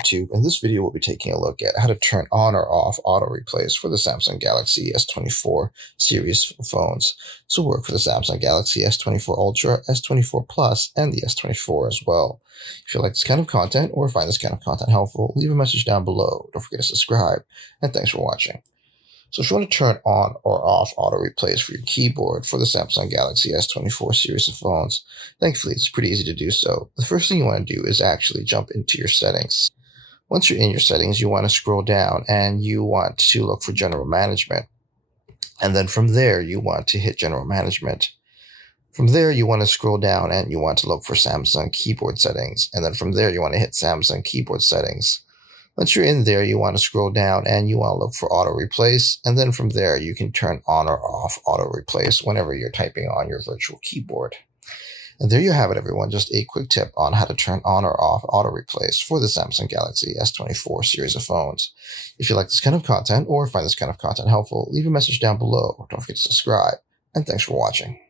YouTube. In this video, we'll be taking a look at how to turn on or off auto replays for the Samsung Galaxy S24 series phones. This will work for the Samsung Galaxy S24 Ultra, S24 Plus, and the S24 as well. If you like this kind of content or find this kind of content helpful, leave a message down below. Don't forget to subscribe, and thanks for watching. So if you want to turn on or off auto replays for your keyboard for the Samsung Galaxy S24 series of phones, thankfully it's pretty easy to do so. The first thing you want to do is actually jump into your settings. Once you're in your settings, you want to scroll down and you want to look for General Management. And then from there, you want to hit General Management. From there, you want to scroll down and you want to look for Samsung Keyboard Settings. And then from there, you want to hit Samsung Keyboard Settings. Once you're in there, you want to scroll down and you want to look for Auto Replace. And then from there, you can turn on or off Auto Replace whenever you're typing on your virtual keyboard. And there you have it, everyone. Just a quick tip on how to turn on or off auto replace for the Samsung Galaxy S24 series of phones. If you like this kind of content or find this kind of content helpful, leave a message down below. Don't forget to subscribe. And thanks for watching.